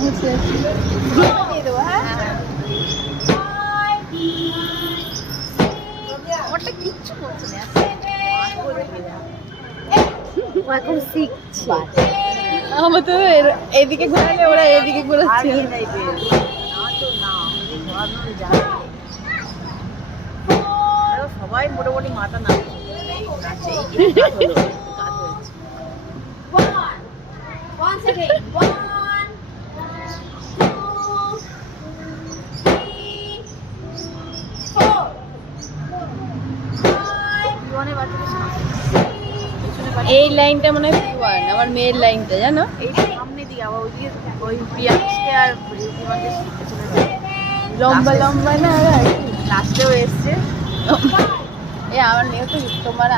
দিয়ে দেবো, হ্যাঁ? ওটা কিচ্ছু করছে না এখন শিখছে আমার তো এদিকে ঘোরালে ওরা এদিকে ঘোরাচ্ছে। সবাই মোটামুটি মাথা নাচছে এই লাইনটা মনে হয় P1, আমার মেয়ের লাইনটা জানো। এই সামনে দিকে আবার ওই প্রিয়াংশকে আর রিধিমাকে শিখতে চলে যায় লম্বা লম্বা না, লাস্টেও এসছে আমার মেয়ে তো তোমার